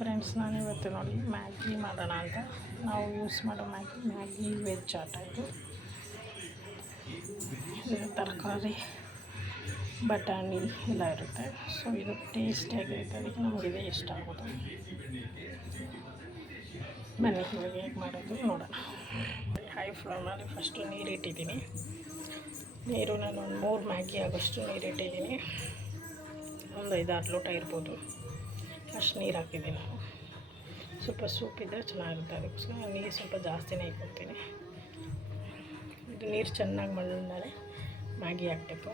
Friends, ನಾನು ಇವತ್ತು ನೋಡಿ ಮ್ಯಾಗಿ ಮಾಡೋಣ ಅಂತ ನಾವು ಯೂಸ್ ಮಾಡೋ ಮ್ಯಾಗಿ ವೆಜ್ ಆಟ ಇದು ತರಕಾರಿ ಬಟಾಣಿ ಎಲ್ಲ ಇರುತ್ತೆ. ಸೊ ಇದು ಟೇಸ್ಟಿಯಾಗಿರುತ್ತೆ, ಅದಕ್ಕೆ ನಮಗಿದೆ ಇಷ್ಟ ಆಗೋದು. ಬನ್ನಿ ಇವಾಗ ಹೇಗೆ ಮಾಡೋದು ನೋಡೋಣ. ಹೈ ಫ್ಲೇಮಲ್ಲಿ ಫಸ್ಟು ನೀರು ಇಟ್ಟಿದ್ದೀನಿ. ನೀರು ನಾನು ಒಂದು 3 ಮ್ಯಾಗಿ ಆಗೋಷ್ಟು ನೀರು ಇಟ್ಟಿದ್ದೀನಿ. ಒಂದು 5-6 ಲೋಟ ಇರ್ಬೋದು ಅಷ್ಟು ನೀರು ಹಾಕಿದ್ದೀನಿ. ನಾನು ಸ್ವಲ್ಪ ಸೂಪಿದ್ದರೆ ಚೆನ್ನಾಗಿರುತ್ತೆ, ಅದಕ್ಕೋಸ್ಕರ ನೀರು ಸ್ವಲ್ಪ ಜಾಸ್ತಿನೇ ಇಟ್ಕೊತೀನಿ. ಇದು ನೀರು ಚೆನ್ನಾಗಿ ಮಳ್ಳಿದ್ಮೇಲೆ ಮ್ಯಾಗಿ ಹಾಕಬೇಕು.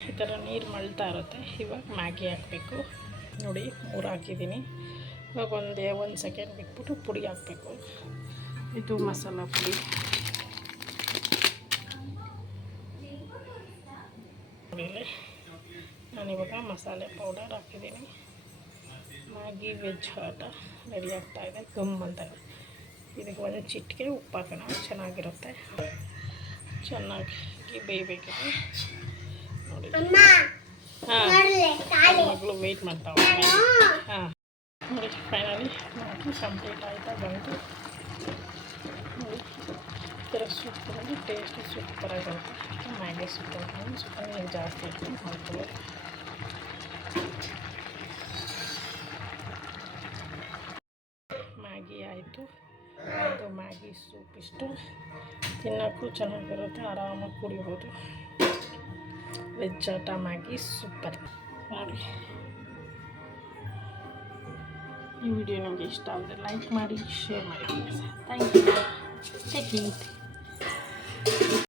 ಈ ಥರ ನೀರು ಮಳ್ತಾ ಇರುತ್ತೆ. ಇವಾಗ ಮ್ಯಾಗಿ ಹಾಕಬೇಕು. ನೋಡಿ 3 ಹಾಕಿದ್ದೀನಿ. ಇವಾಗ ಒಂದು ಸೆಕೆಂಡ್ ಬಿಟ್ಬಿಟ್ಟು ಪುಡಿ ಹಾಕಬೇಕು. ಇದು ಮಸಾಲ ಪುಡಿ. ನಾನಿವಾಗ ಮಸಾಲೆ ಪೌಡರ್ ಹಾಕಿದ್ದೀನಿ. ಮ್ಯಾಗಿ ವೆಜ್ ಆಟ ರೆಡಿ ಆಗ್ತಾಯಿದೆ. ಗಮ್ ಅಂತ ಇದಕ್ಕೆ ಒಂದು ಚಿಟಿಕೆ ಉಪ್ಪು ಹಾಕೋಣ, ಚೆನ್ನಾಗಿರುತ್ತೆ. ಚೆನ್ನಾಗಿ ಬೇಯಬೇಕಿದೆ ನೋಡಿ. ಹಾಂ, ಮಗಳು ವೆಯ್ಟ್ ಮಾಡ್ತಾವೆ. ಹಾಂ ನೋಡಿ, ಫೈನಲಿ ಮ್ಯಾಗಿ ಕಂಪ್ಲೀಟ್ ಆಯಿತಾ ಬಂತು ನೋಡಿ. ಈ ಥರ ಸೂಪರಾಗಿ ಟೇಸ್ಟ್ ಸೂಪರಾಗಿರುತ್ತೆ. ಮ್ಯಾಗಿ ಸೂಪರ್ ನೀರು ಜಾಸ್ತಿ ಇಟ್ಕೊಂಡು ಮಾಡ್ಕೊಳ್ಳೋದು. ಮ್ಯಾಗಿ ಆಯಿತು. ಅದು ಮ್ಯಾಗಿ ಸೂಪ್ ಇಷ್ಟು ತಿನ್ನೋಕ್ಕೂ ಚೆನ್ನಾಗಿರುತ್ತೆ, ಆರಾಮಾಗಿ ಕುಡಿಬೋದು. ವೆಜ್ ಆಟ ಮ್ಯಾಗಿ ಸೂಪರ್ ನೋಡಿ. ಈ ವಿಡಿಯೋ ನಿಮಗೆ ಇಷ್ಟ ಆದರೆ ಲೈಕ್ ಮಾಡಿ, ಶೇರ್ ಮಾಡಿ. Thank you. Take it.